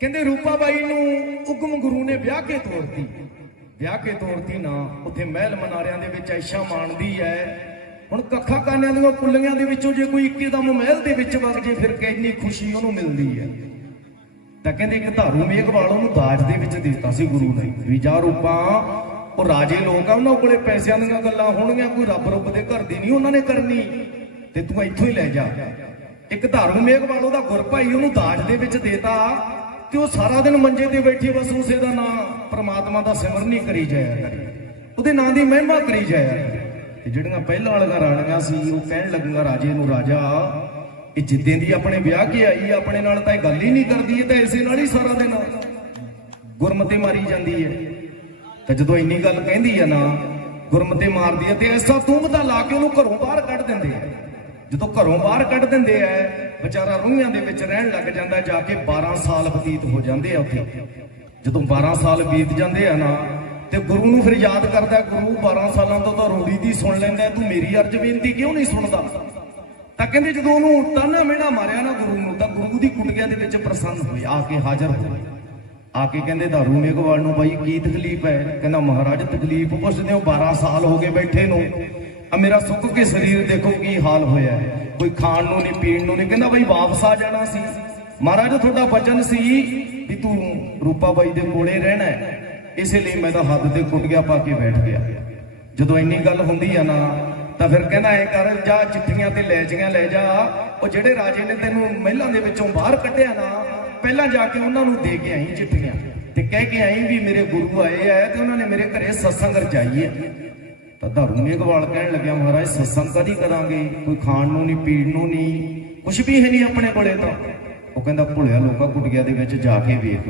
ਕਹਿੰਦੇ ਰੂਪਾ ਬਾਈ ਨੂੰ ਉਗਮ ਗੁਰੂ ਨੇ ਵਿਆਹ ਕੇ ਤੋਰਤੀ। ਵਿਆਹ ਕੇ ਤੋਰਤੀ ਨਾ, ਉੱਥੇ ਮਹਿਲ ਮਨਾਰਿਆਂ ਦੇ ਵਿੱਚ ਐਸ਼ਾ ਮਾਣਦੀ ਐ। ਹੁਣ ਕੱਖਾਂ ਕਾਨਿਆਂ ਦੀਆਂ ਪੁੱਲੀਆਂ ਦੇ ਵਿੱਚੋਂ ਜੇ ਕੋਈ ਇੱਕਦਮ ਮਹਿਲ ਦੇ ਵਿੱਚ ਵਗ ਜੇ, ਫਿਰ ਕਿੰਨੀ ਖੁਸ਼ੀ ਉਹਨੂੰ ਮਿਲਦੀ ਐ? ਤਾਂ ਕਹਿੰਦੇ ਇੱਕ ਧਾਰੂ ਮੇਘਵਾਲ ਉਹਨੂੰ ਦਾਜ ਦੇ ਵਿੱਚ ਦਿੱਤਾ ਸੀ ਗੁਰੂ ਨੇ। ਵੀ ਜਾ ਰੂਪਾ, ਉਹ ਰਾਜੇ ਲੋਕ ਆ, ਉਹਨਾਂ ਕੋਲੇ ਪੈਸਿਆਂ ਦੀਆਂ ਗੱਲਾਂ ਹੋਣਗੀਆਂ, ਕੋਈ ਰੱਬ ਰੁੱਬ ਦੇ ਘਰ ਦੀ ਨਹੀਂ ਉਹਨਾਂ ਨੇ ਕਰਨੀ। ਤੇ ਤੂੰ ਇੱਥੋਂ ਹੀ ਲੈ ਜਾ। ਇੱਕ ਧਾਰੂ ਮੇਘਵਾਲ ਉਹਦਾ ਗੁਰਭਾਈ ਉਹਨੂੰ ਦਾਜ ਦੇ ਵਿੱਚ ਦੇਤਾ। ਤੇ ਉਹ ਸਾਰਾ ਦਿਨ ਮੰਜੇ ਤੇ ਬੈਠੀ ਬਸ ਉਸੇ ਦਾ ਨਾਮ ਪ੍ਰਮਾਤਮਾ ਦਾ ਸਿਮਰਨ ਹੀ ਕਰੀ ਜਾਇਆ ਕਰੇ? ਉਹਦੇ ਨਾਂ ਦੀ ਮਹਿਮਾ ਕਰੀ ਜਾਇਆ ਤੇ ਜਿਹੜੀਆਂ ਪਹਿਲਾਂ ਵਾਲੀਆਂ ਰਾਣੀਆਂ ਸੀ, ਉਹ ਕਹਿਣ ਲੱਗੀਆਂ, ਰਾਜੇ ਨੂੰ ਰਾਜਾ, ਇਹ ਜਿੱਦਾਂ ਦੀ ਆਪਣੇ ਵਿਆਹ ਕੇ ਆਈ ਆਪਣੇ ਨਾਲ ਤਾਂ ਇਹ ਗੱਲ ਹੀ ਨਹੀਂ ਕਰਦੀ, ਇਹ ਤਾਂ ਇਸੇ ਨਾਲ ਹੀ ਸਾਰਾ ਦਿਨ ਗੁਰਮਤੇ ਮਾਰੀ ਜਾਂਦੀ ਹੈ। ਤਾਂ ਜਦੋਂ ਇੰਨੀ ਗੱਲ ਕਹਿੰਦੀ ਆ ਨਾ, ਗੁਰਮਤੇ ਮਾਰਦੀ ਹੈ ਤੇ ਐਸਾ ਬਤਾ ਲਾ ਕੇ ਉਹਨੂੰ ਘਰੋਂ ਬਾਹਰ ਕੱਢ ਦਿੰਦੇ ਆ। ਜਦੋਂ ਘਰੋਂ ਬਾਹਰ ਕੱਢ ਦਿੰਦੇ ਆ ਵਿਚਾਰਾ ਰੂਹਾਂ ਦੇ ਵਿੱਚ ਰਹਿਣ ਲੱਗ ਜਾਂਦਾ, ਜਾ ਕੇ 12 ਸਾਲ ਬਤੀਤ ਹੋ ਜਾਂਦੇ ਆ ਉੱਥੇ। ਜਦੋਂ 12 ਸਾਲ ਬੀਤ ਜਾਂਦੇ ਆ ਨਾ, ਤੇ ਗੁਰੂ ਨੂੰ ਫਿਰ ਯਾਦ ਕਰਦਾ, ਗੁਰੂ 12 ਸਾਲਾਂ ਤੋਂ ਤਾਂ ਰੋੜੀ ਦੀ ਸੁਣ ਲੈਂਦਾ ਤੂੰ ਮੇਰੀ ਅਰਜ ਬੇਨਤੀ ਕਿਉਂ ਨਹੀਂ ਸੁਣਦਾ? ਤਾਂ ਕਹਿੰਦੇ ਜਦੋਂ ਉਹਨੂੰ ਤਾਨਾ ਮਿਹਣਾ ਮਾਰਿਆ ਨਾ ਗੁਰੂ ਨੂੰ, ਤਾਂ ਗੁਰੂ ਦੀ ਕੁਟਕਿਆ ਦੇ ਵਿੱਚ ਪ੍ਰਸੰਨ ਹੋਏ, ਆ ਕੇ ਹਾਜ਼ਰ ਹੋਏ। ਆ ਕੇ ਕਹਿੰਦੇ ਧਾਰੂ ਮੇਘਵਾਲ ਨੂੰ ਬਾਈ, ਕੀ ਤਕਲੀਫ ਹੈ ਕਹਿੰਦਾ, ਮਹਾਰਾਜ, ਤਕਲੀਫ ਪੁੱਛਦੇ ਹੋ 12 ਸਾਲ ਹੋ ਗਏ ਬੈਠੇ ਨੂੰ। ਆ ਮੇਰਾ ਸੁੱਕ ਕੇ ਸਰੀਰ ਦੇਖੋ ਕੀ ਹਾਲ ਹੋਇਆ ਕੋਈ ਖਾਣ ਨੂੰ ਨਹੀਂ, ਪੀਣ ਨੂੰ ਨਹੀਂ। ਕਹਿੰਦਾ ਬਾਈ ਵਾਪਸ ਆ ਜਾਣਾ ਸੀ। ਮਹਾਰਾਜ, ਤੁਹਾਡਾ ਵਚਨ ਸੀ ਵੀ ਤੂੰ ਰੂਪਾ ਬਾਈ ਦੇ ਕੋਲੇ ਰਹਿਣਾ ਇਸੇ ਲਈ ਮੈਂ ਤਾਂ ਹੱਦ ਤੇ ਕੁਟਿਆ ਪਾ ਕੇ ਬੈਠ ਗਿਆ। ਜਦੋਂ ਇੰਨੀ ਗੱਲ ਹੁੰਦੀ ਆ ਨਾ, ਤਾਂ ਫਿਰ ਕਹਿੰਦਾ ਐ ਕਰ, ਜਾ ਚਿੱਠੀਆਂ ਤੇ ਲੈ ਜੀਆਂ ਲੈ ਜਾ। ਉਹ ਜਿਹੜੇ ਰਾਜੇ ਨੇ ਤੈਨੂੰ ਮਹਿਲਾਂ ਦੇ ਵਿੱਚੋਂ ਬਾਹਰ ਕੱਢਿਆ ਨਾ, ਪਹਿਲਾਂ ਜਾ ਕੇ ਉਹਨਾਂ ਨੂੰ ਦੇ ਕੇ ਆਈ ਚਿੱਠੀਆਂ। ਤੇ ਕਹਿ ਕੇ ਆਈ ਵੀ ਮੇਰੇ ਗੁਰੂ ਆਏ ਆ ਤੇ ਉਹਨਾਂ ਨੇ ਮੇਰੇ ਘਰੇ ਸਤਸੰਗ ਰਚਾਈ ਹੈ। ਤਾਂ ਧਰੂ ਮੇਘਵਾਲ ਕਹਿਣ ਲੱਗਿਆ, ਮਹਾਰਾਜ, ਸਤਸੰਗ ਕਦੀ ਕਰਾਂਗੇ? ਕੋਈ ਖਾਣ ਨੂੰ ਨਹੀਂ, ਪੀਣ ਨੂੰ ਨਹੀਂ ਕੁਝ ਵੀ ਹੈ ਨਹੀਂ ਆਪਣੇ ਕੋਲੇ ਤਾਂ। ਉਹ ਕਹਿੰਦਾ, ਭੁਲਿਆ ਲੋਕਾਂ ਕੁਟਿਆ ਦੇ ਵਿੱਚ ਜਾ ਕੇ ਵੇਖ।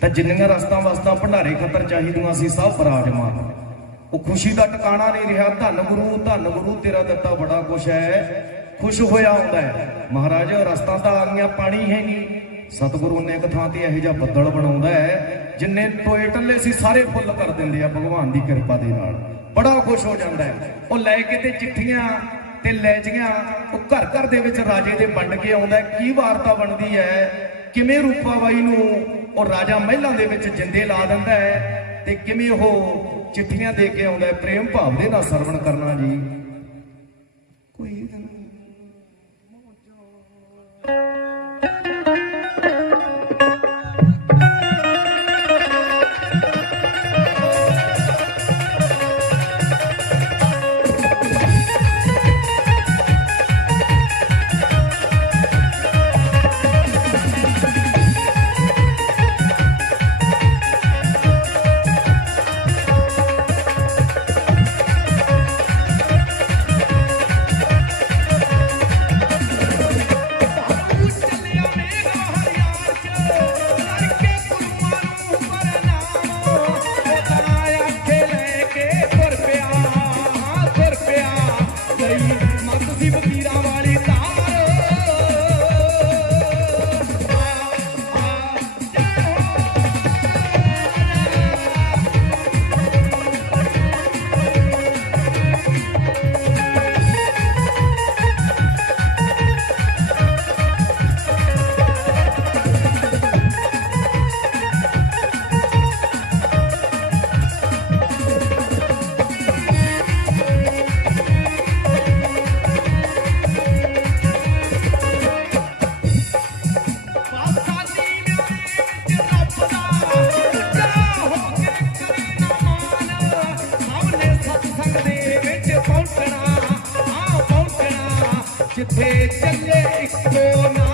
ਤਾਂ ਜਿੰਨੀਆਂ ਰਸਤਾਂ ਵਸਤਾਂ ਭੰਡਾਰੇ ਖਤਰ ਚਾਹੀਦੀਆਂ ਸੀ, ਸਭ ਪਰਾਜਮਾਨ ਉਹ ਖੁਸ਼ੀ ਦਾ ਟਿਕਾਣਾ ਨਹੀਂ ਰਿਹਾ, ਧੰਨ ਗੁਰੂ ਧੰਨ ਗੁਰੂ, ਤੇਰਾ ਦਿੱਤਾ ਬੜਾ ਕੁਛ ਹੈ। ਖੁਸ਼ ਹੋਇਆ ਹੁੰਦਾ ਹੈ। ਮਹਾਰਾਜ, ਰਸਤਾ ਤਾਂ ਆ ਗਈਆਂ ਪਾਣੀ ਹੈ ਨਹੀਂ। ਸਤਿਗੁਰੂ ਨੇ ਇੱਕ ਥਾਂ ਤੇ ਇਹੋ ਜਿਹਾ ਬੱਦਲ ਬਣਾਉਂਦਾ ਹੈ, ਜਿੰਨੇ ਟੋਏ ਟੱਲੇ ਸੀ, ਸਾਰੇ ਫੁੱਲ ਕਰ ਦਿੰਦੇ ਆ ਭਗਵਾਨ ਦੀ ਕਿਰਪਾ ਦੇ ਨਾਲ। ਬੜਾ ਖੁਸ਼ ਹੋ ਜਾਂਦਾ ਹੈ। ਉਹ ਲੈ ਕੇ ਤੇ ਚਿੱਠੀਆਂ ਤੇ ਲੈ ਜੀਆਂ, ਉਹ ਘਰ ਘਰ ਦੇ ਵਿੱਚ ਰਾਜੇ ਦੇ ਵੰਡ ਕੇ ਆਉਂਦਾ ਕੀ ਵਾਰਤਾ ਬਣਦੀ ਹੈ? ਕਿਵੇਂ ਰੂਪਾ ਬਾਈ ਨੂੰ ਉਹ ਰਾਜਾ ਮਹਿਲਾਂ ਦੇ ਵਿੱਚ ਜਿੰਦੇ ਲਾ ਦਿੰਦਾ ਹੈ ਤੇ ਕਿਵੇਂ ਉਹ ਚਿੱਠੀਆਂ ਦੇ ਕੇ ਆਉਂਦਾ ਪ੍ਰੇਮ ਭਾਵ ਦੇ ਨਾਲ ਸਰਵਣ ਕਰਨਾ ਜੀ। जिथे चले इसको ना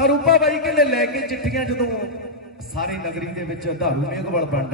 ਤਾਂ ਰੂਪਾ ਬਾਈ ਕਹਿੰਦੇ ਲੈ ਕੇ ਚਿੱਠੀਆਂ ਜਦੋਂ ਸਾਰੇ ਨਗਰੀ ਦੇ ਵਿੱਚ ਧਾਰੂ ਮੇਘਵਲ ਬਣ